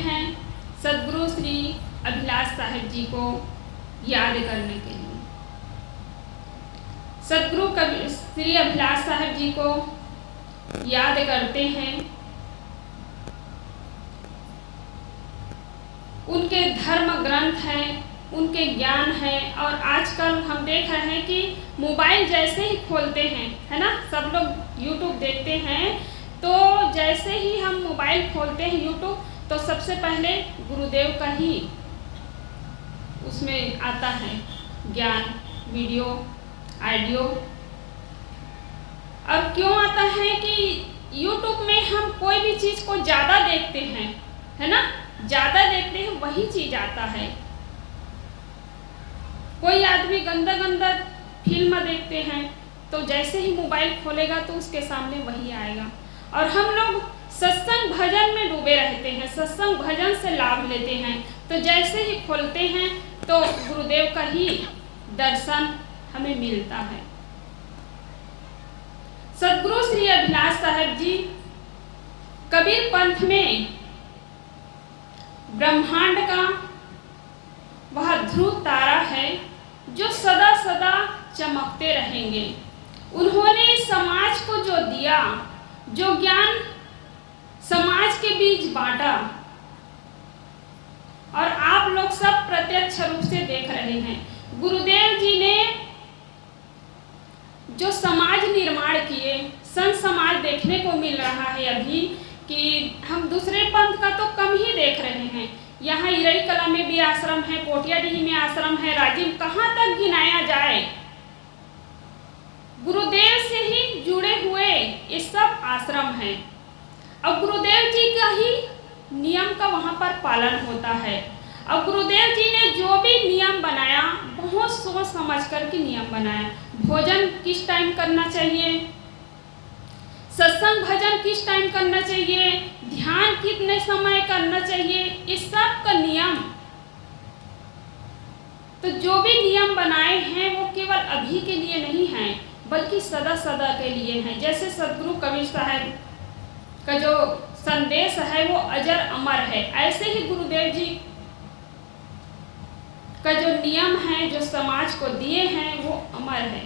हैं सदगुरु श्री अभिलाष साहब जी को याद करने के लिए। सदगुरु श्री अभिलाष साहब जी को याद करते हैं। उनके धर्म ग्रंथ हैं, उनके ज्ञान है। और आजकल हम देख रहे हैं कि मोबाइल जैसे ही खोलते हैं, है ना, सब लोग यूट्यूब देखते हैं, तो जैसे ही हम मोबाइल खोलते हैं यूट्यूब, तो सबसे पहले गुरुदेव का ही उसमें आता है ज्ञान, वीडियो, ऑडियो। और क्यों आता है कि यूट्यूब में हम कोई भी चीज़ को ज़्यादा देखते हैं, है ना, ज़्यादा देखते हैं वही चीज़ आता है। कोई आदमी गंदा गंदा फिल्म देखते हैं, तो जैसे ही मोबाइल खोलेगा तो उसके सामने वही आएगा। और हम लोग सत्संग भजन में डूबे रहते हैं, सत्संग भजन से लाभ लेते हैं, तो जैसे ही खोलते हैं तो गुरुदेव का ही दर्शन हमें मिलता है। सदगुरु श्री अभिलाष साहब जी कबीर पंथ में ब्रह्मांड का वह ध्रुव तारा है जो सदा सदा चमकते रहेंगे। उन्होंने समाज को जो दिया, जो ज्ञान समाज के बीच बांटा, और आप लोग सब प्रत्यक्ष रूप से देख रहे हैं। गुरुदेव जी ने जो समाज निर्माण किए, संत समाज देखने को मिल रहा है अभी कि हम दूसरे पंथ का तो कम ही देख रहे हैं। यहाँ इरई कला में भी आश्रम है, कोटियाडीह में आश्रम है, राजीव, कहाँ तक गिनाया जाए, गुरुदेव से ही जुड़े हुए ये सब आश्रम हैं। अब गुरुदेव जी का ही नियम का वहाँ पर पालन होता है। अब गुरुदेव जी ने जो भी नियम बनाया, बहुत सोच समझ कर के नियम बनाया। भोजन किस टाइम करना चाहिए, सत्संग भजन किस टाइम करना चाहिए, ध्यान कितने समय करना चाहिए, इस सब का नियम। तो जो भी नियम बनाए हैं वो केवल अभी के लिए नहीं हैं, बल्कि सदा सदा के लिए हैं। जैसे सदगुरु कबीर साहब का जो संदेश है वो अजर अमर है, ऐसे ही गुरुदेव जी का जो नियम है, जो समाज को दिए हैं, वो अमर है।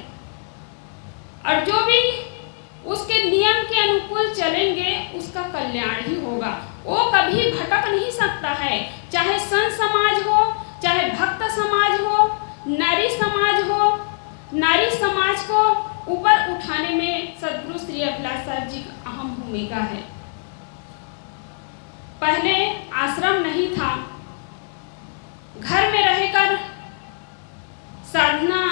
और जो भी उसके नियम के अनुकूल चलेंगे उसका कल्याण ही होगा। वो कभी भटक नहीं सकता है, चाहे संत समाज हो, चाहे भक्त समाज हो, नारी समाज हो। नारी समाज को ऊपर उठाने में सदगुरु श्री अभिलाष साहब जी की अहम भूमिका है। पहले आश्रम नहीं था, घर में रहकर साधना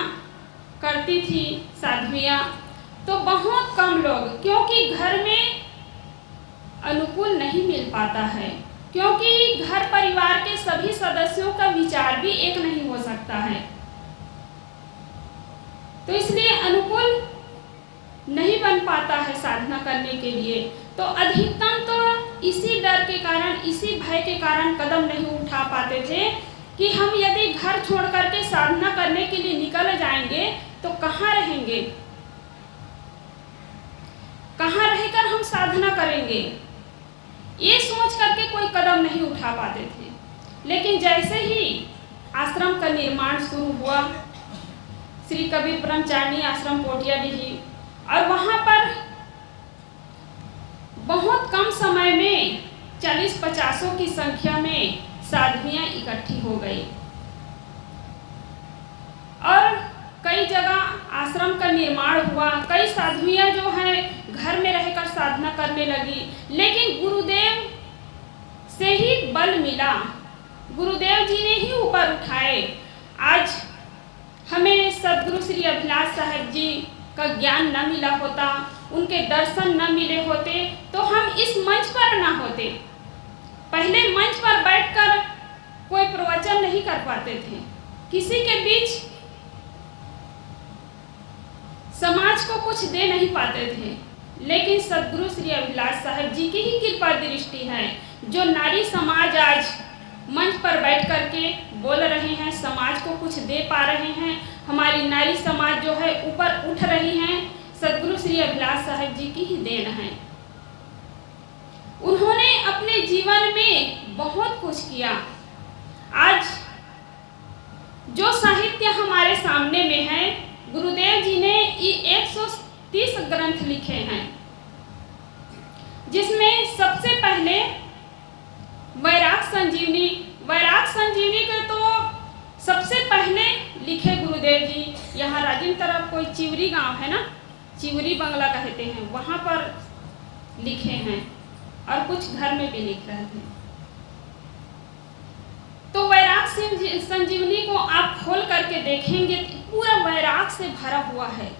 करती थी साध्वियाँ, तो बहुत कम लोग, क्योंकि घर में अनुकूल नहीं मिल पाता है, क्योंकि घर परिवार के सभी सदस्यों का विचार भी एक नहीं हो सकता है, तो इसलिए अनुकूल नहीं बन पाता है साधना करने के लिए। तो अधिकतम तो इसी डर के कारण, इसी भय के कारण कदम नहीं उठा पाते थे कि हम यदि घर छोड़ करके साधना करने के लिए निकल जाएंगे तो कहाँ रहेंगे, कहाँ रहकर हम साधना करेंगे, ये सोच करके कोई कदम नहीं उठा पाते थे। लेकिन जैसे ही आश्रम का निर्माण शुरू हुआ, श्री कबीर ब्रह्मचारिणी आश्रम कोटियाडीह, और वहाँ पर बहुत कम समय में 40-50 की संख्या में साधवियाँ इकट्ठी हो गई, और कई जगह आश्रम का निर्माण हुआ। कई साधवियाँ जो है घर में रहकर साधना करने लगी, लेकिन गुरुदेव से ही बल मिला, गुरुदेव जी ने ही ऊपर उठाए। आज हमें सदगुरु श्री अभिलाष साहब जी का ज्ञान न मिला होता, उनके दर्शन न मिले होते, तो हम इस मंच पर ना होते। पहले मंच पर बैठकर कोई प्रवचन नहीं कर पाते थे, किसी के बीच समाज को कुछ दे नहीं पाते थे। लेकिन सदगुरु श्री अभिलाष साहब जी की ही कृपा दृष्टि है, जो नारी समाज आज मंच पर बैठ करके बोल रहे हैं, समाज को कुछ दे पा रहे हैं, हमारी नारी समाज जो है ऊपर उठ रही हैं, सदगुरु श्री अभिलाष साहब जी की ही देन है। उन्होंने अपने जीवन में बहुत किया। आज जो साहित्य हमारे सामने में है, गुरुदेव जी ने ये 130 ग्रंथ लिखे हैं, जिसमें सबसे पहले वैराग संजीवनी के तो सबसे पहले लिखे गुरुदेव जी। यहाँ राजिम तरफ कोई चिवरी गांव है ना, चिवरी बंगला कहते हैं, वहाँ पर लिखे हैं और कुछ घर में भी लिख रहे थे। तो वैराग संजीवनी को आप खोल करके देखेंगे पूरा वैराग से भरा हुआ है।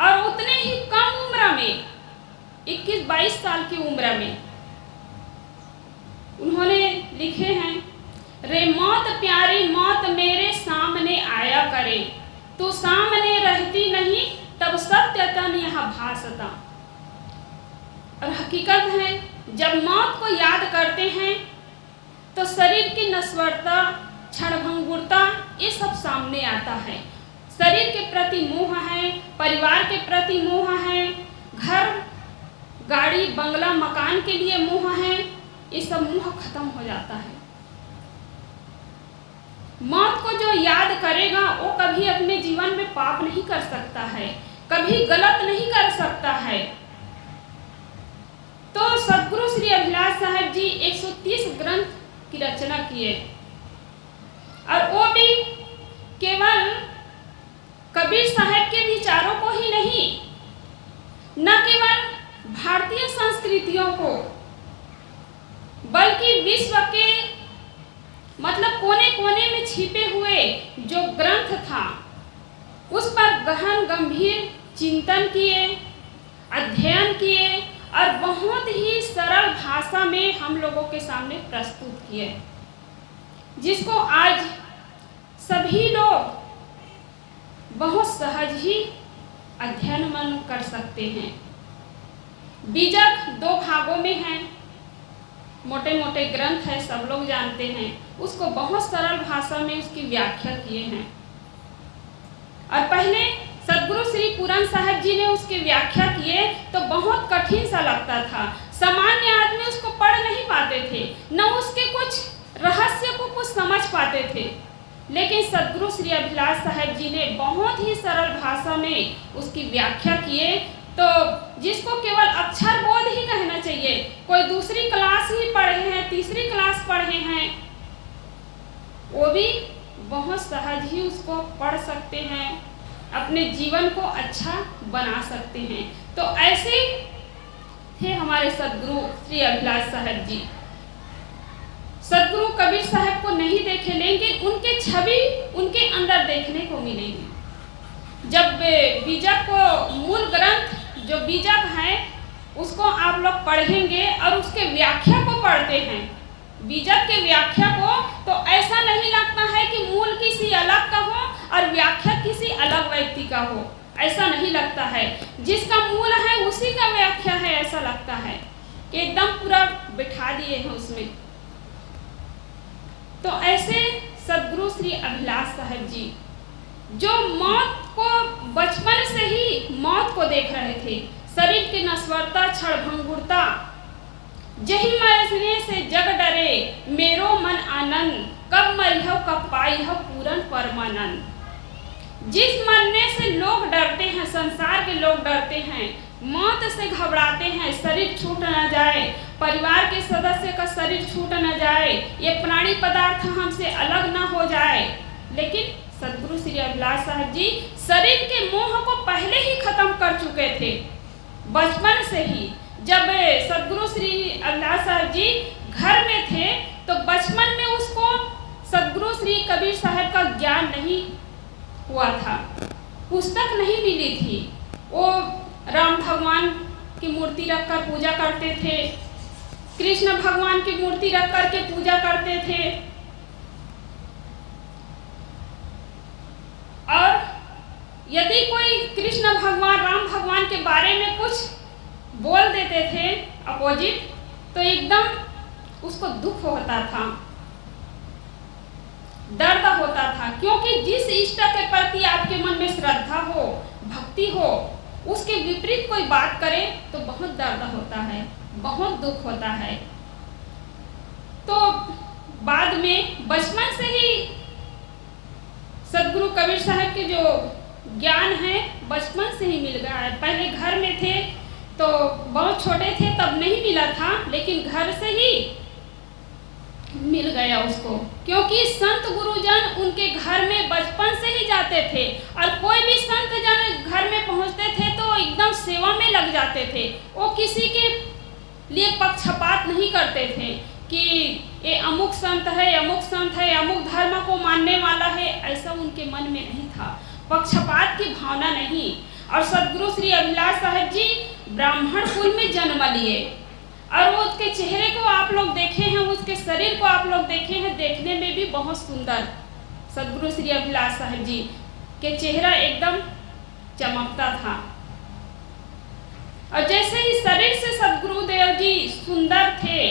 और उतने ही कम उम्र में, 21-22 साल की उम्र में उन्होंने लिखे हैं, रे मौत प्यारी मौत मेरे सामने आया करे, तू सामने रहती नहीं तब सत्य तन यहाँ भासता। और हकीकत है, जब मौत को याद करते हैं तो शरीर की नश्वरता, क्षणभंगुरता, ये सब सामने आता है। शरीर के प्रति मोह है, परिवार के प्रति मोह है, घर गाड़ी बंगला मकान के लिए मोह है, ये सब मोह खत्म हो जाता है। मौत को जो याद करेगा वो कभी अपने जीवन में पाप नहीं कर सकता है, कभी गलत नहीं कर सकता है। तो सदगुरु श्री अभिलाष साहब जी 130 ग्रंथ की रचना किए, और वो भी केवल कबीर साहब के विचारों को ही नहीं, न केवल भारतीय संस्कृतियों को, बल्कि विश्व के मतलब कोने कोने में छिपे हुए जो ग्रंथ था उस पर गहन गंभीर चिंतन किए, अध्ययन किए और बहुत ही सरल भाषा में हम लोगों के सामने प्रस्तुत किए, जिसको आज सभी लोग बहुत सहज ही अध्ययन मन कर सकते हैं। बीजक 2 भागों में है, मोटे मोटे ग्रंथ है, सब लोग जानते हैं, उसको बहुत सरल भाषा में उसकी व्याख्या किए हैं। और पहले सदगुरु श्री पूरन साहब जी ने उसकी व्याख्या किए तो बहुत कठिन सा लगता था, सामान्य आदमी उसको पढ़ नहीं पाते थे, न उसके कुछ रहस्य को कुछ समझ पाते थे। लेकिन सदगुरु श्री अभिलाष साहब जी ने बहुत ही सरल भाषा में उसकी व्याख्या किए, तो जिसको केवल अक्षर बोध ही कहना चाहिए, कोई दूसरी क्लास ही पढ़े हैं, तीसरी क्लास पढ़े हैं, वो भी बहुत सहज ही उसको पढ़ सकते हैं, अपने जीवन को अच्छा बना सकते हैं। तो ऐसे थे हमारे सदगुरु श्री अभिलाष साहब जी। सदगुरु कबीर साहब को नहीं देखे, लेकिन उनके छवि उनके अंदर देखने को मिलेगी। जब बीजक को, मूल ग्रंथ जो बीजक है, उसको आप लोग पढ़ेंगे और उसके व्याख्या को पढ़ते हैं, बीजक के व्याख्या को, तो ऐसा नहीं लगता है कि मूल किसी अलग का हो और व्याख्या किसी अलग व्यक्ति का हो, ऐसा नहीं लगता है। जिसका मूल है उसी का व्याख्या है, ऐसा लगता है कि एकदम पूरा बिठा दिए हैं उसमें। तो ऐसे सदगुरु श्री अभिलाष साहब जी, जो मौत को बचपन से ही मौत को देख रहे थे, शरीर की नश्वरता, क्षणभंगुरता, जही मरने से जग डरे मेरो मन आनंद, कब मरिहो कब पाइहो पूरन परमानंद। जिस मरने से लोग डरते हैं, संसार के लोग डरते हैं, मौत से घबराते हैं, शरीर छूट न जाए, परिवार के सदस्य का शरीर छूट न जाए, ये प्राणी पदार्थ हमसे अलग न हो जाए। लेकिन सदगुरु श्री अभिलाष साहब जी शरीर के मोह को पहले ही खत्म कर चुके थे, बचपन से ही। जब सदगुरु श्री अभिलाष साहब जी घर में थे तो बचपन में उसको सदगुरु श्री कबीर साहब का ज्ञान नहीं हुआ था, पुस्तक नहीं मिली थी। वो राम भगवान की मूर्ति रखकर पूजा करते थे, कृष्ण भगवान की मूर्ति रख कर के पूजा करते थे, और यदि कोई कृष्ण भगवान, राम भगवान के बारे में कुछ बोल देते थे अपोजिट, तो एकदम उसको दुख होता था, दर्द होता था। क्योंकि जिस इष्ट के प्रति आपके मन में श्रद्धा हो, भक्ति हो, उसके विपरीत कोई बात करे तो बहुत दर्द होता है, बहुत दुख होता है। बाद में बचपन से ही सदगुरु कबीर साहब के जो ज्ञान है बचपन से ही मिल गया है। पहले घर में थे तो बहुत छोटे थे तब नहीं मिला था, लेकिन घर से ही मिल गया उसको, क्योंकि संत गुरुजन उनके घर में बचपन से ही जाते थे और कोई भी संत जन घर में पहुंचते थे तो एकदम सेवा में लग जाते थे। वो किसी के लिए पक्षपात नहीं करते थे कि ये अमुक संत है, अमुक संत है, अमुक धर्म को मानने वाला है, ऐसा उनके मन में नहीं था, पक्षपात की भावना नहीं। और सदगुरु श्री अभिलाष साहब जी ब्राह्मण कुल में जन्म लिए और वो उसके चेहरे को आप लोग देखे हैं, उसके शरीर को आप लोग देखे हैं, देखने में भी बहुत सुंदर सदगुरु श्री अभिलाष साहब जी के चेहरा एकदम चमकता था। और जैसे ही शरीर से सदगुरुदेव जी सुंदर थे,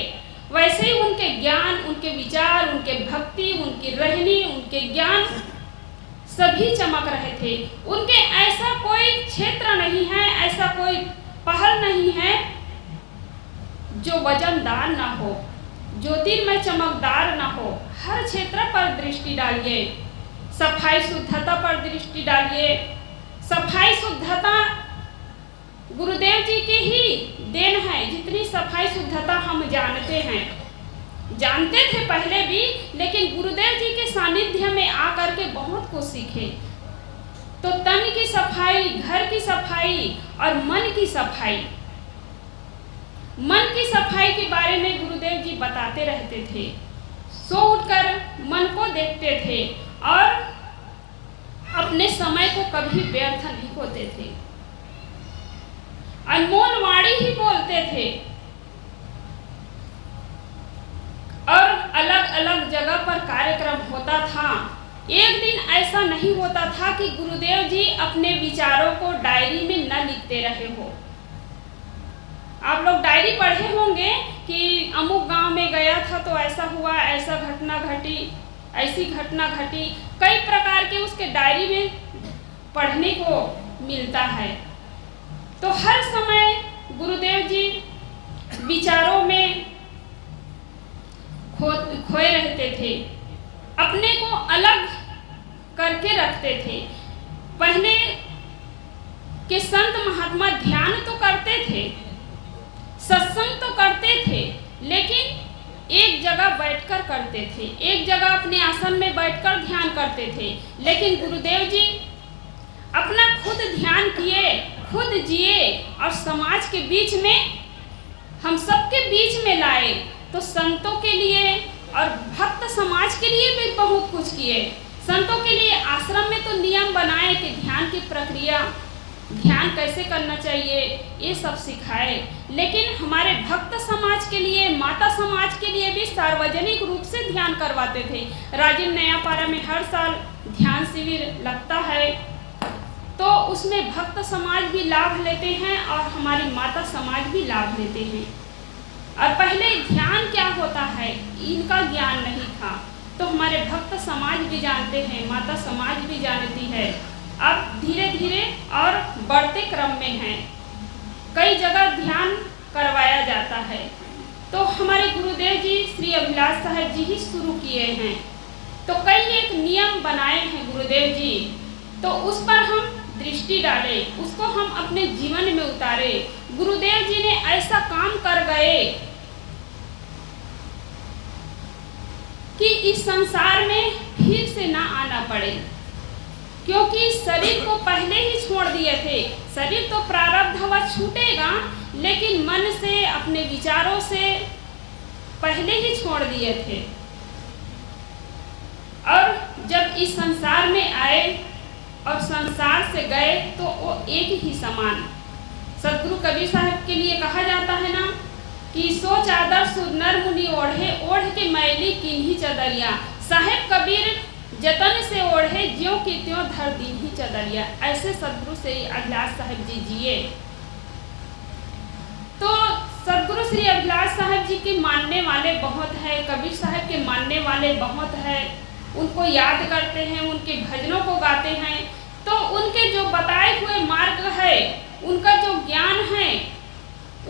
वैसे ही उनके ज्ञान, उनके विचार, उनके भक्ति, उनकी रहनी, उनके ज्ञान सभी चमक रहे थे। उनके ऐसा कोई क्षेत्र नहीं है, ऐसा कोई पहल नहीं है जो वजनदार ना हो, ज्योतिर्मय चमकदार ना हो। हर क्षेत्र पर दृष्टि डालिए, सफाई शुद्धता पर दृष्टि डालिए। सफाई शुद्धता गुरुदेव जी की ही देन है। जितनी सफाई शुद्धता हम जानते थे पहले भी, लेकिन गुरुदेव जी के सानिध्य में आकर के बहुत कुछ सीखे। तो तन की सफाई, घर की सफाई और मन की सफाई, मन की सफाई के बारे में गुरुदेव जी बताते रहते थे। सो उठकर मन को देखते थे और अपने समय को कभी व्यर्थ नहीं होते थे, अनमोल वाणी ही बोलते थे। और अलग अलग जगह पर कार्यक्रम होता था। एक दिन ऐसा नहीं होता था कि गुरुदेव जी अपने विचारों को डायरी में न लिखते रहे हो। आप लोग डायरी पढ़े होंगे कि अमुक गांव में गया था तो ऐसा हुआ, ऐसा घटना घटी, ऐसी घटना घटी, कई प्रकार के उसके डायरी में पढ़ने को मिलता है। तो हर समय गुरुदेव जी विचारों में खोए रहते थे, अपने को अलग करके रखते थे। पहले के संत महात्मा ध्यान तो करते थे, सत्संग तो करते थे, लेकिन एक जगह बैठकर करते थे, एक जगह अपने आसन में बैठकर ध्यान करते थे। लेकिन गुरुदेव जी अपना खुद ध्यान किए, खुद जिए और समाज के बीच में, हम सबके बीच में लाए। तो संतों के लिए और भक्त समाज के लिए भी बहुत कुछ किए। संतों के लिए आश्रम में तो नियम बनाए कि ध्यान की प्रक्रिया, ध्यान कैसे करना चाहिए, ये सब सिखाए। लेकिन हमारे भक्त समाज के लिए, माता समाज के लिए भी सार्वजनिक रूप से ध्यान करवाते थे। राजीव नयापारा में हर साल ध्यान शिविर लगता है, तो उसमें भक्त समाज भी लाभ लेते हैं और हमारी माता समाज भी लाभ लेते हैं। और पहले ध्यान क्या होता है इनका ज्ञान नहीं था, तो हमारे भक्त समाज भी जानते हैं, माता समाज भी जानती है। अब धीरे धीरे और बढ़ते क्रम में है, कई जगह ध्यान करवाया जाता है। तो हमारे गुरुदेव जी श्री अभिलाष साहब जी ही शुरू किए हैं, तो कई एक नियम बनाए हैं गुरुदेव जी, तो उस पर हम दृष्टि डालें, उसको हम अपने जीवन में उतारे। गुरुदेव जी ने ऐसा काम कर गए कि इस संसार में फिर से ना आना पड़े, क्योंकि शरीर को पहले ही छोड़ दिए थे। शरीर तो प्रारब्ध हुआ छूटेगा, लेकिन मन से, अपने विचारों से पहले ही छोड़ दिए थे। और जब इस संसार में आए और संसार से गए तो वो एक ही समान। सदगुरु कबीर साहब के लिए कहा जाता है ना कि सो चादर सुध नर मुनि ओढ़े, ओढ़ के मैली किन्ही चदरिया। साहेब कबीर जतन से ओढ़े, ज्यों की त्यों धर दीन्ही चदरिया। ऐसे सदगुरु श्री अभिलाष साहब जी जिए। तो सदगुरु श्री अभिलाष साहब जी के मानने वाले बहुत है, कबीर साहब के मानने वाले बहुत है, उनको याद करते हैं, उनके भजनों को गाते हैं। तो उनके जो बताए हुए मार्ग है, उनका जो ज्ञान है,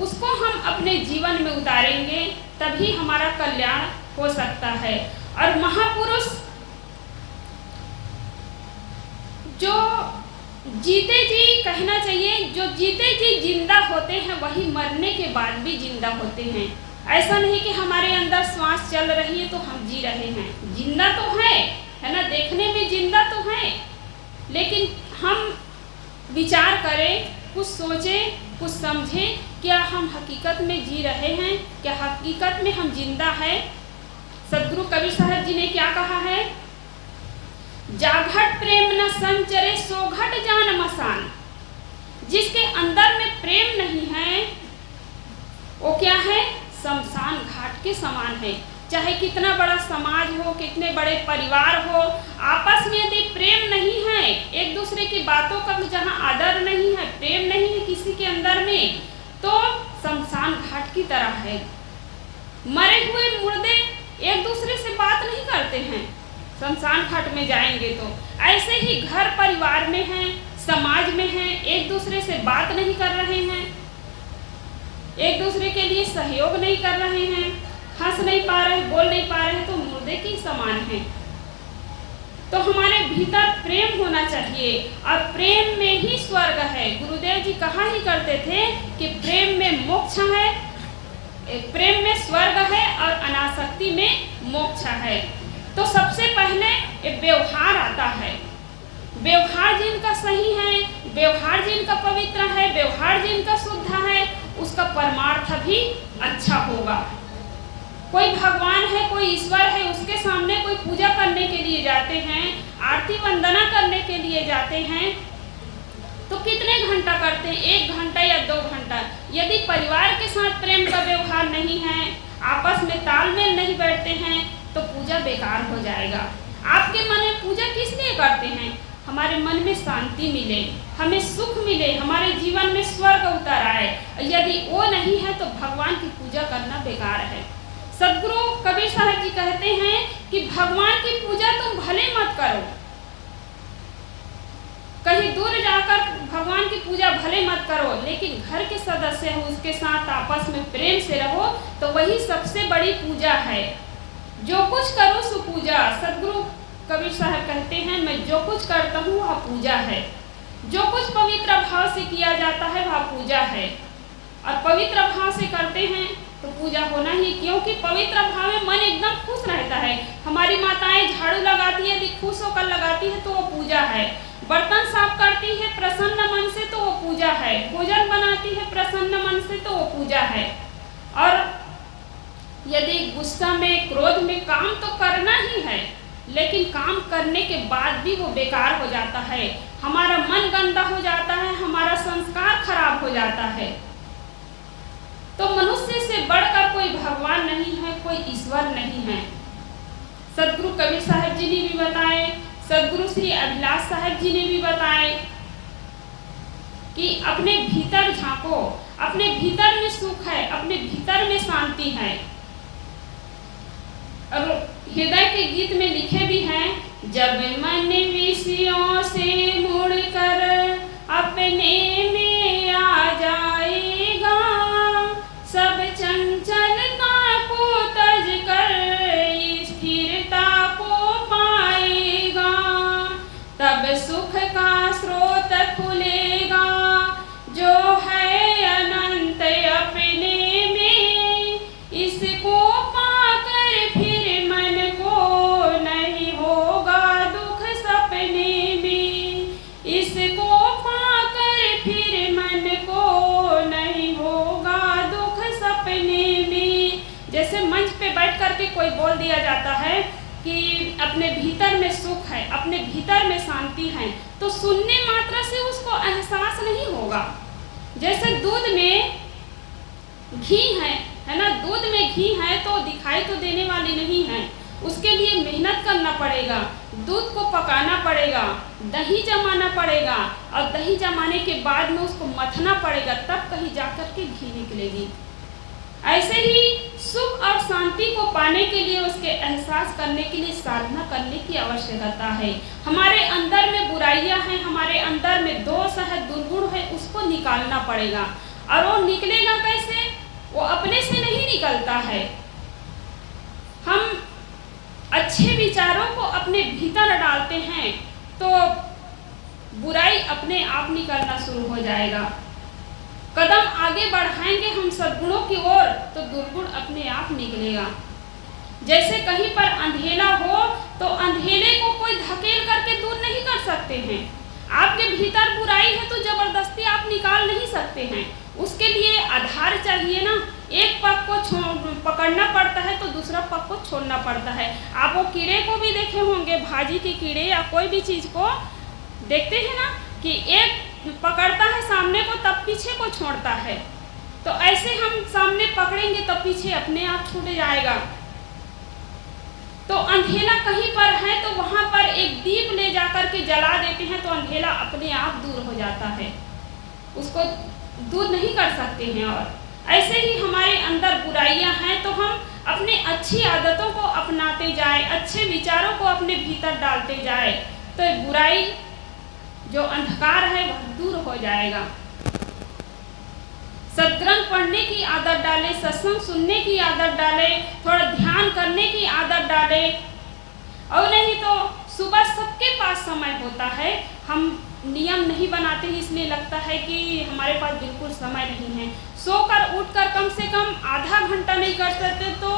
उसको हम अपने जीवन में उतारेंगे, तभी तभी हमारा कल्याण हो सकता है। और महापुरुष जो जीते जी, कहना चाहिए, जो जीते जी जिंदा होते हैं वही मरने के बाद भी जिंदा होते हैं। ऐसा नहीं कि हमारे अंदर श्वास चल रही है तो हम जी रहे हैं, जिंदा तो है ना, देखने में जिंदा तो है, लेकिन हम विचार करें, कुछ सोचें, कुछ समझें, क्या हम हकीकत में जी रहे हैं, क्या हकीकत में हम जिंदा हैं। सदगुरु कबीर साहब जी ने क्या कहा है, जाघट प्रेम न संचरे सोघट जान मसान। जिसके अंदर में प्रेम नहीं है वो क्या है, शमशान घाट के समान है। चाहे कितना बड़ा समाज हो, कितने बड़े परिवार हो, आपस में यदि प्रेम नहीं है, एक दूसरे की बातों का जहाँ आदर नहीं है, प्रेम नहीं है किसी के अंदर में, तो शमशान घाट की तरह है। मरे हुए मुर्दे एक दूसरे से बात नहीं करते हैं, शमशान घाट में जाएंगे तो। ऐसे ही घर परिवार में हैं, समाज में हैं, एक दूसरे से बात नहीं कर रहे हैं, एक दूसरे के लिए सहयोग नहीं कर रहे हैं, हंस नहीं पा रहे, बोल नहीं पा रहे, तो मुर्दे के समान हैं। तो हमारे भीतर प्रेम होना चाहिए, और प्रेम में ही स्वर्ग है। गुरुदेव जी कहा ही करते थे कि प्रेम में मोक्ष है, प्रेम में स्वर्ग है और अनासक्ति में मोक्ष है। तो सबसे पहले व्यवहार आता है। व्यवहार जिनका सही है, व्यवहार जिनका पवित्र है, व्यवहार जिनका शुद्ध है, उसका परमार्थ भी अच्छा होगा। कोई भगवान है, कोई ईश्वर है, उसके सामने कोई पूजा करने के लिए जाते हैं, आरती वंदना करने के लिए जाते हैं, तो कितने घंटा करते हैं, 1 घंटा या 2 घंटा। यदि परिवार के साथ प्रेम का व्यवहार नहीं है, आपस में तालमेल नहीं बैठते हैं, तो पूजा बेकार हो जाएगा। आपके मन में पूजा किस लिए करते हैं, हमारे मन में शांति मिले, हमें सुख मिले, हमारे जीवन में स्वर्ग उतर आए। यदि वो नहीं है तो भगवान की पूजा करना बेकार है। सदगुरु कबीर साहब जी कहते हैं कि भगवान की पूजा तुम भले मत करो, कहीं दूर जाकर भगवान की पूजा भले मत करो, लेकिन घर के सदस्य हो उसके साथ आपस में प्रेम से रहो, तो वही सबसे बड़ी पूजा है। जो कुछ करो सो पूजा। सदगुरु कबीर साहब कहते हैं, मैं जो कुछ करता हूँ वह पूजा है। जो कुछ पवित्र भाव से किया जाता है वह पूजा है, और पवित्र भाव से करते हैं तो पूजा होना ही, क्योंकि पवित्र भाव में मन एकदम खुश रहता है। हमारी माताएं झाड़ू लगाती है, यदि खुश होकर लगाती है तो वो पूजा है। बर्तन साफ करती है प्रसन्न मन से तो वो पूजा है। भोजन बनाती है प्रसन्न मन से तो वो पूजा है। और यदि गुस्सा में, क्रोध में काम तो करना ही है, लेकिन काम करने के बाद भी वो बेकार हो जाता है, हमारा मन गंदा हो जाता है, हमारा संस्कार खराब हो जाता है। तो मनुष्य से बढ़कर कोई भगवान नहीं है, कोई ईश्वर नहीं है। सदगुरु कबीर साहब जी ने भी बताए, सदगुरु श्री अभिलाष साहब जी ने भी बताए कि अपने भीतर झांको, अपने भीतर में सुख है, अपने भीतर में शांति है। और हृदय के गीत में लिखे भी हैं, जब मन विषयों से मुड़कर अपने में आ जाएगा, सब चंचलता को तज कर स्थिरता को पाएगा, तब सुख का स्रोत खुलेगा जो है अनंत अपने में। इसको पाकर फिर मन को नहीं होगा दुख सपने में, इसको पाकर फिर मन को नहीं होगा दुख सपने में। जैसे मंच पे बैठ करके कोई बोल दिया जाता है कि अपने भीतर में सुख है, अपने भीतर में शांति है, तो सुनने मात्र से उसको एहसास नहीं होगा। जैसे दूध में घी है ना, दूध में घी है तो दिखाई तो देने वाली नहीं है, उसके लिए मेहनत करना पड़ेगा, दूध को पकाना पड़ेगा, दही जमाना पड़ेगा, और दही जमाने के बाद में उसको मथना पड़ेगा, तब कहीं जाकर के घी निकलेगी। ऐसे ही सुख और शांति को पाने के लिए, उसके एहसास करने के लिए साधना करने की आवश्यकता है। हमारे अंदर में बुराइयां हैं, हमारे अंदर में दोष है, दुर्गुण है, उसको निकालना पड़ेगा। और वो निकलेगा कैसे? वो अपने से नहीं निकलता है, अच्छे विचारों को अपने भीतर डालते हैं तो बुराई अपने आप निकलना शुरू हो जाएगा। कदम आगे बढ़ाएंगे हम सद्गुणों की ओर तो दुर्गुण अपने आप निकलेगा। जैसे कहीं पर अंधेरा हो तो अंधेरे को कोई धकेल करके दूर नहीं कर सकते हैं। आपके भीतर बुराई है तो जबरदस्ती आप निकाल नहीं सकते हैं, उसके लिए आधार चाहिए ना। एक पग को पकड़ना पड़ता है तो दूसरा पग को छोड़ना पड़ता है। आप वो कीड़े को भी देखे होंगे, भाजी के कीड़े या कोई भी चीज़ को देखते हैं ना कि एक पकड़ता है सामने को तब पीछे को छोड़ता है। तो ऐसे हम सामने पकड़ेंगे तब पीछे अपने आप छूट जाएगा। तो अंधेरा कहीं पर है तो वहाँ पर एक दीप ले जाकर के जला देते हैं तो अंधेरा अपने आप दूर हो जाता है, उसको दूर नहीं कर सकते हैं। और ऐसे ही हमारे अंदर बुराइयां हैं तो हम अपने अच्छी आदतों को अपनाते जाएं, अच्छे विचारों को अपने भीतर डालते जाएं तो बुराई जो अंधकार है वह दूर हो जाएगा। सत्ग्रंथ पढ़ने की आदत डालें, सत्संग सुनने की आदत डालें, थोड़ा ध्यान करने की आदत डालें। और नहीं तो सुबह सबके पास समय होता है, हम नियम नहीं बनाते इसलिए लगता है कि हमारे पास बिल्कुल समय नहीं है। सोकर उठकर कम से कम आधा घंटा नहीं कर सकते तो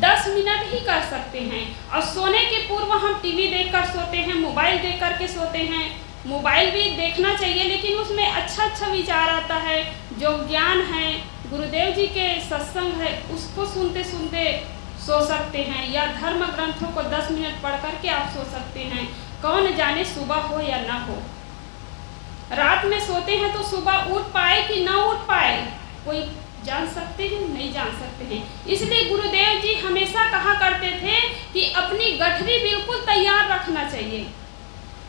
10 मिनट ही कर सकते हैं। और सोने के पूर्व हम टीवी देखकर सोते हैं, मोबाइल देख कर के सोते हैं। मोबाइल भी देखना चाहिए लेकिन उसमें अच्छा विचार आता है, जो ज्ञान है, गुरुदेव जी के सत्संग है, उसको सुनते सुनते सो सकते हैं। या धर्म ग्रंथों को 10 मिनट पढ़ करके आप सो सकते हैं। कौन जाने सुबह हो या ना हो। रात में सोते हैं तो सुबह उठ पाए कि ना उठ पाए कोई जान सकते हैं? नहीं जान सकते हैं। इसलिए गुरुदेव जी हमेशा कहा करते थे कि अपनी गठरी बिल्कुल तैयार रखना चाहिए,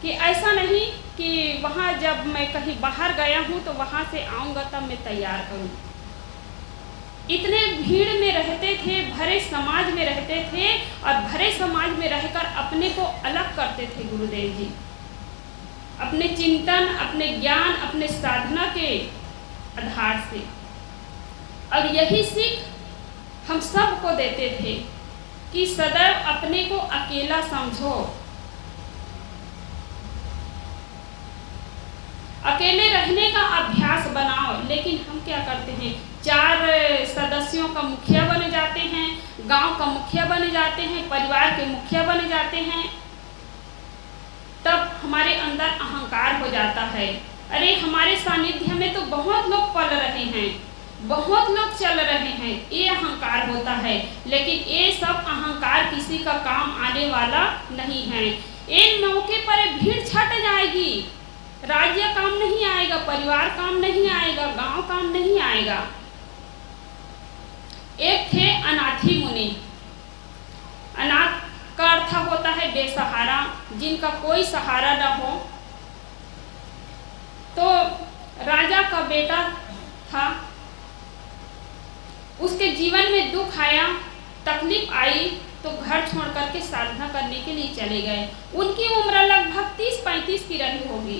कि ऐसा नहीं कि वहाँ जब मैं कहीं बाहर गया हूँ तो वहाँ से आऊँगा तब मैं तैयार करूँ। इतने भीड़ में रहते थे, भरे समाज में रहते थे और भरे समाज में रहकर अपने को अलग करते थे गुरुदेव जी, अपने चिंतन, अपने ज्ञान, अपने साधना के आधार से। और यही सीख हम सबको देते थे कि सदैव अपने को अकेला समझो, अकेले रहने का अभ्यास बनाओ। लेकिन हम क्या करते हैं, 4 सदस्यों का मुखिया बन जाते हैं, गांव का मुखिया बन जाते हैं, परिवार के मुखिया बन जाते हैं, तब हमारे अंदर अहंकार हो जाता है। अरे हमारे सानिध्य में तो बहुत लोग पल रहे हैं, बहुत लोग चल रहे हैं, ये अहंकार होता है। लेकिन ये सब अहंकार किसी का काम आने वाला नहीं है। एक मौके पर भीड़ छट जाएगी, राज्य काम नहीं आएगा, परिवार काम नहीं आएगा, गांव काम नहीं आएगा। एक थे अनाथी मुनि। अनाथ का अर्थ होता है बेसहारा, जिनका कोई सहारा न हो। तो राजा का बेटा था, उसके जीवन में दुख आया, तकलीफ आई तो घर छोड़ करके साधना करने के लिए चले गए। उनकी उम्र लगभग 30-35 की रही होगी।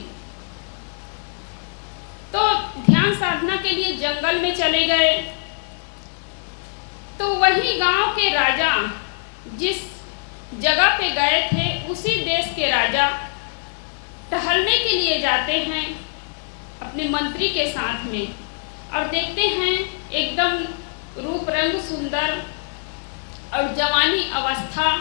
तो ध्यान साधना के लिए जंगल में चले गए। तो वही गांव के राजा, जिस जगह पे गए थे उसी देश के राजा टहलने के लिए जाते हैं अपने मंत्री के साथ में, और देखते हैं एकदम रूप रंग सुंदर और जवानी अवस्था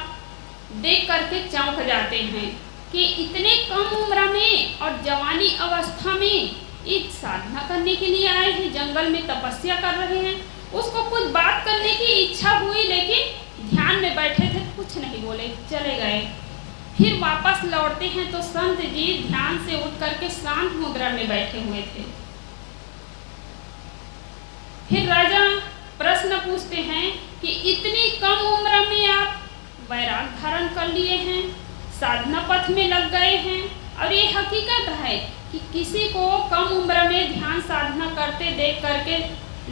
देख करके चौंक जाते हैं कि इतने कम उम्र में और जवानी अवस्था में एक साधना करने के लिए आए हैं, जंगल में तपस्या कर रहे हैं। उसको कुछ बात करने की इच्छा हुई लेकिन ध्यान में बैठे थे, कुछ नहीं बोले, चले गए। फिर वापस लौटते हैं तो संत जी ध्यान से उठ करके शांत मुद्रा में बैठे हुए थे। फिर राजा प्रश्न पूछते हैं कि इतनी कम उम्र में आप वैराग धारण कर लिए हैं, साधना पथ में लग गए हैं। और ये हकीकत है कि किसी को कम उम्र में ध्यान साधना करते देख करके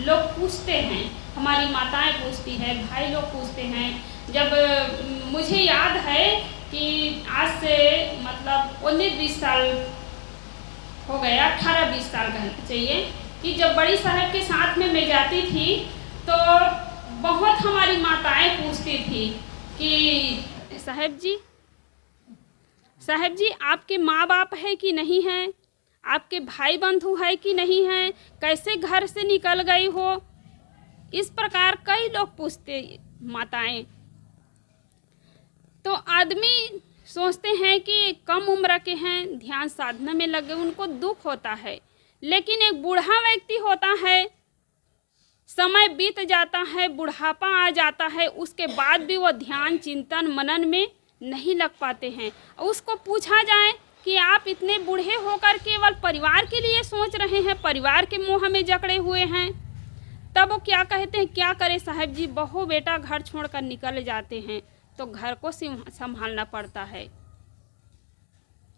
लोग पूछते हैं, हमारी माताएं पूछती हैं, भाई लोग पूछते हैं। जब मुझे याद है कि आज से मतलब 19-20 साल हो गया, 18-20 साल कहना चाहिए, कि जब बड़ी साहब के साथ में मैं जाती थी तो बहुत हमारी माताएं पूछती थी कि साहब जी, साहब जी, आपके माँ बाप है कि नहीं हैं? आपके भाई बंधु है कि नहीं हैं? कैसे घर से निकल गई हो? इस प्रकार कई लोग पूछते माताएं। तो आदमी सोचते हैं कि कम उम्र के हैं, ध्यान साधना में लगे, उनको दुख होता है। लेकिन एक बूढ़ा व्यक्ति होता है, समय बीत जाता है, बुढ़ापा आ जाता है, उसके बाद भी वो ध्यान चिंतन मनन में नहीं लग पाते हैं। उसको पूछा जाए कि आप इतने बूढ़े होकर केवल परिवार के लिए सोच रहे हैं, परिवार के मोह में जकड़े हुए हैं, तब वो क्या कहते हैं, क्या करें साहब जी, बहू बेटा घर छोड़कर निकल जाते हैं तो घर को संभालना पड़ता है,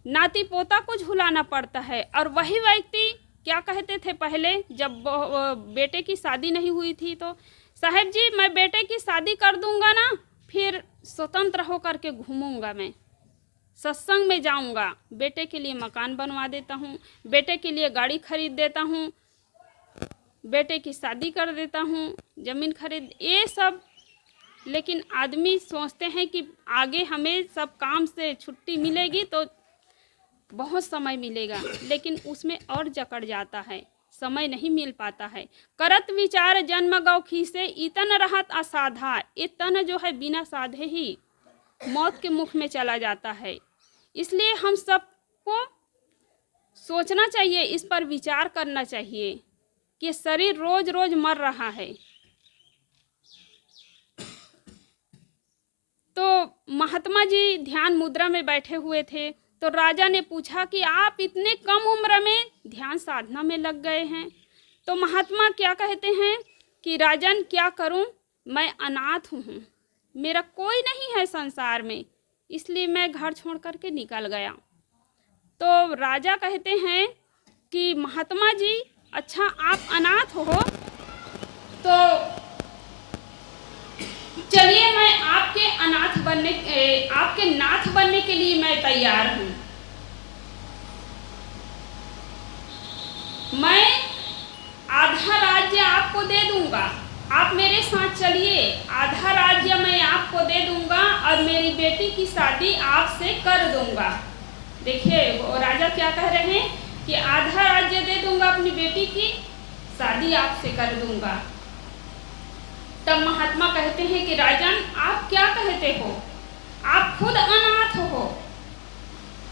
नाती पोता को झुलाना पड़ता है। और वही व्यक्ति क्या कहते थे पहले, जब बेटे की शादी नहीं हुई थी, तो साहब जी मैं बेटे की शादी कर दूंगा ना, फिर स्वतंत्र होकर के घूमूंगा, मैं सत्संग में जाऊंगा, बेटे के लिए मकान बनवा देता हूँ, बेटे के लिए गाड़ी खरीद देता हूँ, बेटे की शादी कर देता हूँ, ज़मीन खरीद, ये सब। लेकिन आदमी सोचते हैं कि आगे हमें सब काम से छुट्टी मिलेगी तो बहुत समय मिलेगा, लेकिन उसमें और जकड़ जाता है, समय नहीं मिल पाता है। करत विचार जन्म गौ खीसे, इतन रहत असाधा, ये तन जो है बिना साधे ही मौत के मुख में चला जाता है। इसलिए हम सबको सोचना चाहिए, इस पर विचार करना चाहिए कि शरीर रोज रोज मर रहा है। तो महात्मा जी ध्यान मुद्रा में बैठे हुए थे, तो राजा ने पूछा कि आप इतने कम उम्र में ध्यान साधना में लग गए हैं। तो महात्मा क्या कहते हैं कि राजन क्या करूं, मैं अनाथ हूँ, मेरा कोई नहीं है संसार में, इसलिए मैं घर छोड़ करके निकल गया। तो राजा कहते हैं कि महात्मा जी, अच्छा आप अनाथ हो तो चलिए मैं आपके आपके नाथ बनने के लिए मैं तैयार हूँ। मैं आधा राज्य आपको दे दूंगा, आप मेरे साथ चलिए, आधा राज्य मैं आपको दे दूंगा और मेरी बेटी की शादी आपसे कर दूंगा। देखिए वो राजा क्या कह रहे हैं कि आधा राज्य दे दूंगा, अपनी बेटी की शादी आपसे कर दूंगा। तब महात्मा कहते हैं कि राजन आप क्या कहते हो, आप खुद अनाथ हो।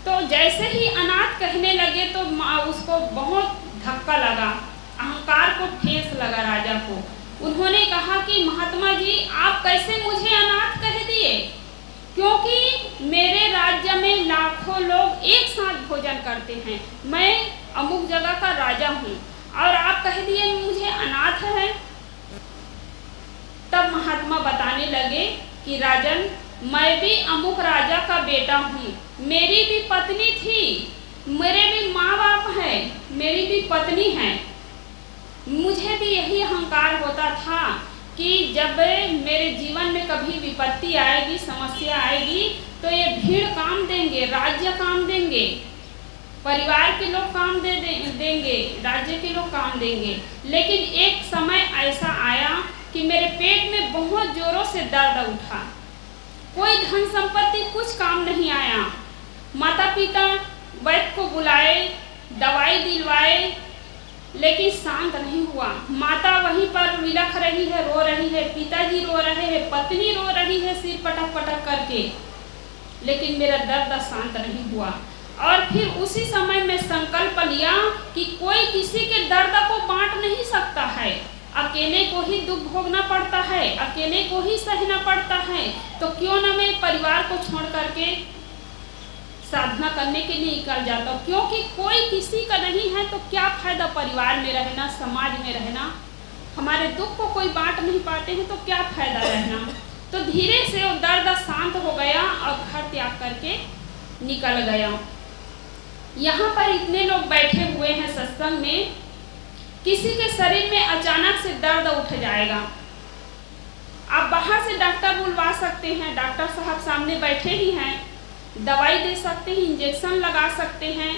तो जैसे ही अनाथ कहने लगे तो उसको बहुत धक्का लगा, अहंकार को ठेस लगा राजा को। उन्होंने कहा कि महात्मा जी आप कैसे मुझे अनाथ कह दिए, क्योंकि मेरे राज्य में लाखों लोग एक साथ भोजन करते हैं, मैं अमुक जगह का राजा हूँ और आप कह दिए मुझे अनाथ है। तब महात्मा बताने लगे कि राजन मैं भी अमुक राजा का बेटा हूँ, मेरी भी पत्नी थी, मेरे भी माँ बाप हैं, मेरी भी पत्नी है। मुझे भी यही अहंकार होता था कि जब मेरे जीवन में कभी विपत्ति आएगी, समस्या आएगी, तो ये भीड़ काम देंगे, राज्य काम देंगे, परिवार के लोग काम देंगे, राज्य के लोग काम देंगे। लेकिन एक समय ऐसा आया कि मेरे पेट में बहुत जोरों से दर्द उठा, कोई धन संपत्ति कुछ काम नहीं आया। माता पिता वैद्य को बुलाए, दवाई दिलवाए, लेकिन शांत नहीं हुआ। माता वहीं पर विलख रही है, रो रही है, पिताजी रो रहे हैं, पत्नी रो रही है सिर पटक पटक करके, लेकिन मेरा दर्द शांत नहीं हुआ। और फिर उसी समय में संकल्प लिया कि कोई किसी के दर्द को बांट नहीं सकता है, अकेले को ही दुख भोगना पड़ता है, अकेले को ही सहना पड़ता है, तो क्यों न मैं परिवार को छोड़ करके साधना करने के लिए निकल जाता हूँ। क्योंकि कोई किसी का नहीं है तो क्या फायदा परिवार में रहना, समाज में रहना, हमारे दुख को कोई बांट नहीं पाते हैं तो क्या फायदा रहना। तो धीरे से वो दर्द शांत हो गया और घर त्याग करके निकल गया। यहाँ पर इतने लोग बैठे हुए हैं सत्संग में, किसी के शरीर में अचानक से दर्द उठ जाएगा, आप बाहर से डॉक्टर बुलवा सकते हैं, डॉक्टर साहब सामने बैठे ही हैं, दवाई दे सकते हैं, इंजेक्शन लगा सकते हैं,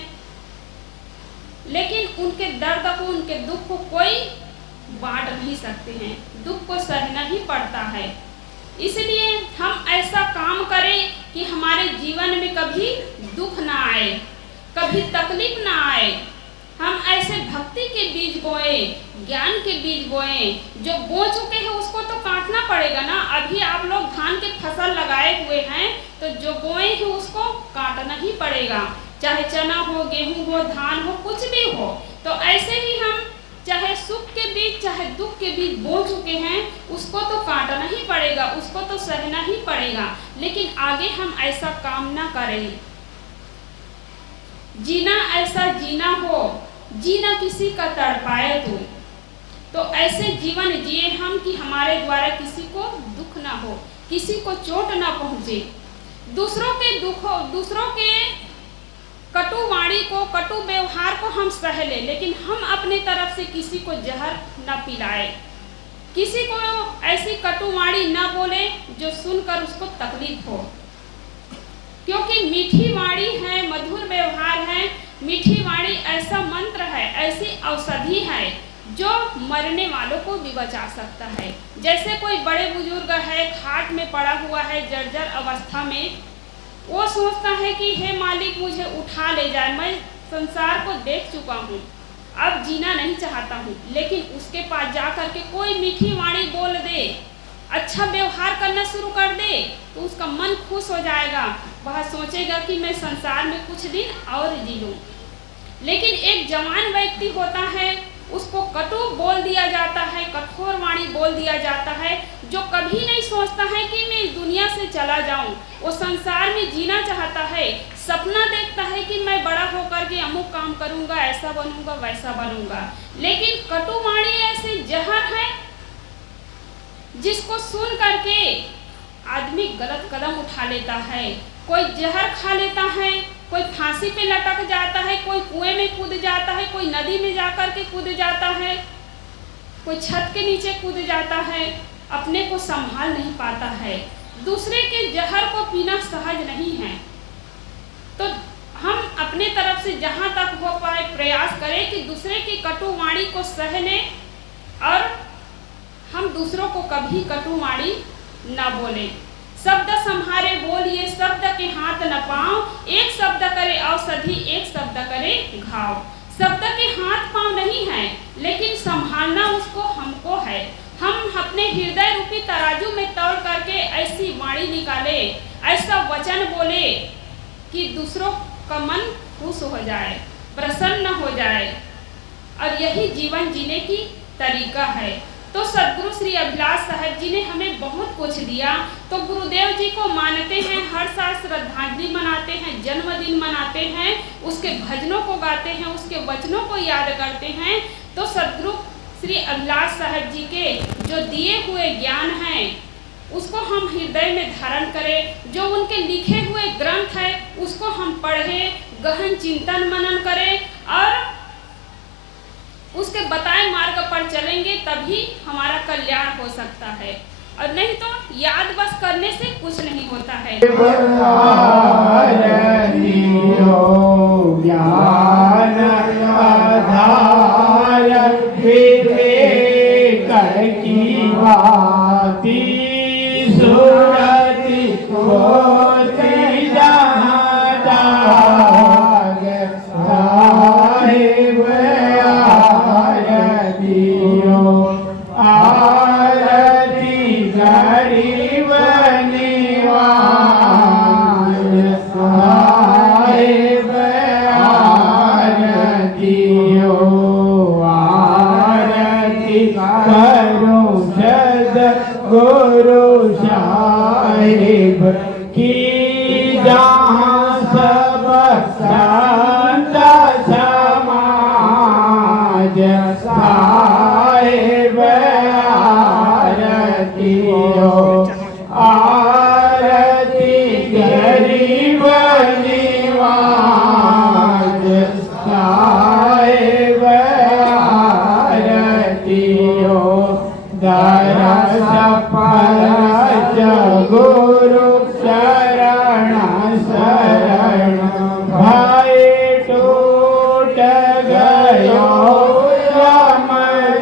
लेकिन उनके दर्द को, उनके दुख को कोई बांट नहीं सकते हैं, दुख को सहना ही पड़ता है। इसलिए हम ऐसा काम करें कि हमारे जीवन में कभी दुख ना आए, कभी तकलीफ ना आए। हम ऐसे भक्ति के बीज बोए, ज्ञान के बीज बोए। जो बो चुके हैं उसको तो काटना पड़ेगा ना। अभी आप लोग धान के फसल लगाए हुए हैं तो जो बोए हैं उसको काटना ही पड़ेगा, चाहे चना हो, गेहूं हो, धान हो, कुछ भी हो। तो ऐसे ही हम चाहे सुख के बीज चाहे दुख के बीज बो चुके हैं, उसको तो काटना ही पड़ेगा, उसको तो सहना ही पड़ेगा। लेकिन आगे हम ऐसा काम ना करें। जीना ऐसा जीना हो, जीना किसी का तड़पाए तो ऐसे जीवन जिए हम कि हमारे द्वारा किसी को दुख ना हो, किसी को चोट ना पहुंचे, दूसरों के दुखों, दूसरों के कटु वाणी को, कटु व्यवहार को हम सह ले, लेकिन हम अपने तरफ से किसी को जहर न पिलाए, किसी को ऐसी कटु वाणी न बोले जो सुनकर उसको तकलीफ हो। क्योंकि मीठी वाणी है, मधुर व्यवहार है। मीठी वाणी ऐसा मंत्र है, ऐसी औषधि है जो मरने वालों को भी बचा सकता है। जैसे कोई बड़े बुजुर्ग है, खाट में पड़ा हुआ है जर्जर अवस्था में, वो सोचता है कि हे मालिक मुझे उठा ले जाए, मैं संसार को देख चुका हूँ, अब जीना नहीं चाहता हूँ। लेकिन उसके पास जा कर के कोई मीठी वाणी बोल दे, अच्छा व्यवहार करना शुरू कर दे, तो उसका मन खुश हो जाएगा। वह सोचेगा कि मैं संसार में कुछ दिन और जी लूँ। लेकिन एक जवान व्यक्ति होता है, उसको कटु बोल दिया जाता है, कठोर वाणी बोल दिया जाता है, जो कभी नहीं सोचता है कि मैं इस दुनिया से चला जाऊं। वो संसार में जीना चाहता है, सपना देखता है कि मैं बड़ा होकर के अमुक काम करूंगा, ऐसा बनूंगा, वैसा बनूंगा। लेकिन कटु वाणी ऐसे जहर है जिसको सुन करके आदमी गलत कदम उठा लेता है। कोई जहर खा लेता है, कोई फांसी पे लटक जाता है, कोई कुएं में कूद जाता है, कोई नदी में जाकर के कूद जाता है, कोई छत के नीचे कूद जाता है, अपने को संभाल नहीं पाता है। दूसरे के जहर को पीना सहज नहीं है। तो हम अपने तरफ से जहाँ तक हो पाए प्रयास करें कि दूसरे की कटु वाणी को सह लें और हम दूसरों को कभी कटु वाणी न बोले। शब्द संहारे बोलिए, शब्द के हाथ न पाँव, एक शब्द करे औषधि, एक शब्द करे घाव। शब्द के हाथ पाँव नहीं है, लेकिन संभालना उसको हमको है। हम अपने हृदय रूपी तराजू में तौल करके ऐसी वाणी निकाले, ऐसा वचन बोले कि दूसरों का मन खुश हो जाए, प्रसन्न हो जाए। और यही जीवन जीने की तरीका है। तो सदगुरु श्री अभिलाष साहब जी ने हमें बहुत कुछ दिया। तो गुरुदेव जी को मानते हैं, हर साल श्रद्धांजलि मनाते हैं, जन्मदिन मनाते हैं, उसके भजनों को गाते हैं, उसके वचनों को याद करते हैं। तो सदगुरु श्री अभिलाष साहब जी के जो दिए हुए ज्ञान हैं उसको हम हृदय में धारण करें। जो उनके लिखे हुए ग्रंथ है उसको हम पढ़ें, गहन चिंतन मनन करें और उसके बताए मार्ग पर चलेंगे, तभी हमारा कल्याण हो सकता है। और नहीं तो याद बस करने से कुछ नहीं होता है। गुरु साहिब की जहाँ सब संत समाज साहिब आरती हो, आरती गरीब निवाज साहिब आरती हो। दरस परच गुरु शरण शरण भाई टूट गयो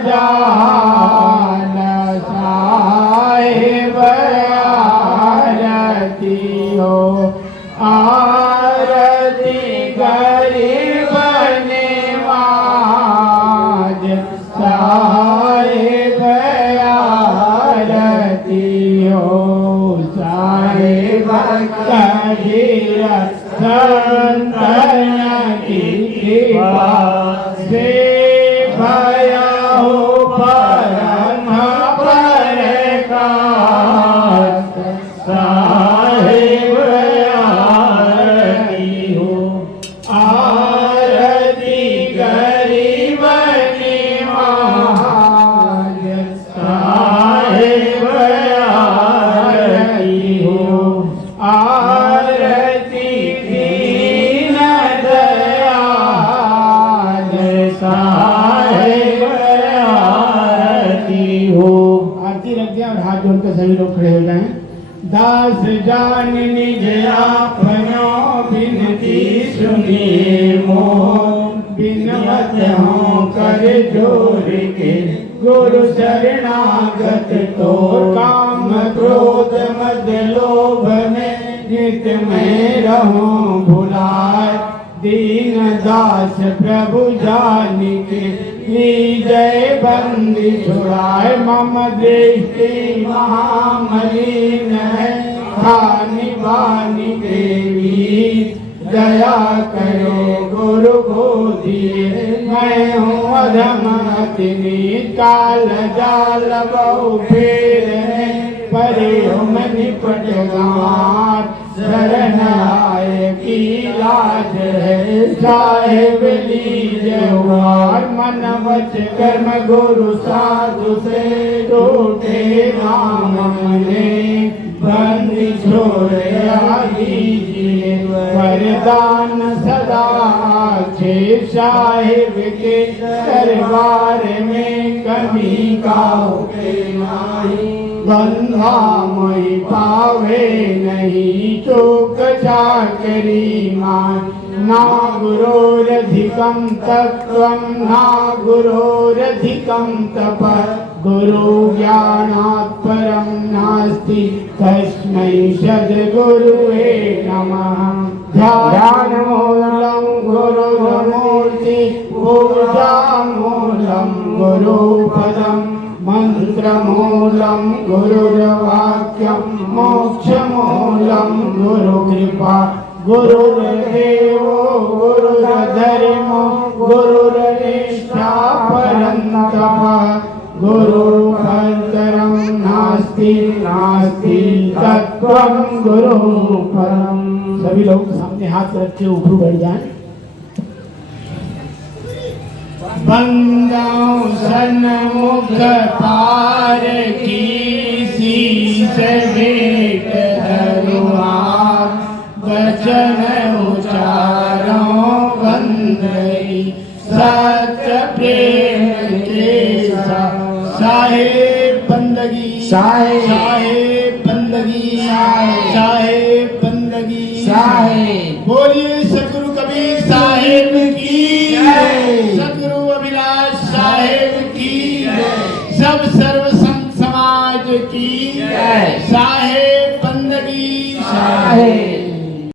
रमजान साहिब आरती हो आरती गरीब निवाज साहिब आरती हो साहिब कबीर संतन की कृपा से भया हो परम प्रकाश साहिब आरती हो आरती गरीब निवाज साहिब आरती हो आरती दीन दयाल साहिब आरती हो। आरती रख दिया और हाथ जोड़कर सभी लोग खड़े हो जाएं। दास जान निज आपनो बिनती सुनिए मोह बिनवत हूँ कर जोर के गुरु शरणागत तो काम क्रोध मद लोभ में नित में रहूं भुलाए दीन दास प्रभु जान के जय बंदी छुड़ाए मम दृष्टि महामलिन है खानी बानी देवी दया करो गुरु को दिए मैं हूँ अधम अतिनी काल जाल बहु फेर परे मैं निपट गंवार शरण आए की लाज है साहेब लीजवार मन वच कर्म गुरु साधु से टूटे राम ने बंदी छोड़या दीजिए वरदान सदा छे साहिब के दरबार में कभी काहे नाही बंधा मई पावे नहीं चूक चाकरी मान ना गुरोरधिकं तत्त्वं ना गुरोरधिकं तप गुरु ज्ञानात् परं नास्ति तस्मै सद्गुरुवे नमः ध्यानमूलं गुरुर्मूर्ति पूजामूलं गुरुपदम् मंत्रमूलं गुरुर्वाक्यं मोक्षमूलं गुरुकृपा गुरुर्देवो गुरुर्धर्मो गुरुर्निष्ठा परन्तप गुरुपरं नास्ति नास्ति तत्त्वं गुरुपरम्। सभी लोग सामने हाथ रख के ऊपर बढ़ जाएं। बंदाओं सन्मुख पार की शीश भेंट धरुआर वचन उचारो वंदई सत्य प्रेम के साहेब बंदगी साहेब बंदगी साहेब बंदगी साहेब बोलिए सतगुरु कबीर साहेब की सतगुरु अभिलाष साहेब की सब सर्व संत समाज की साहेब बंदगी साहेब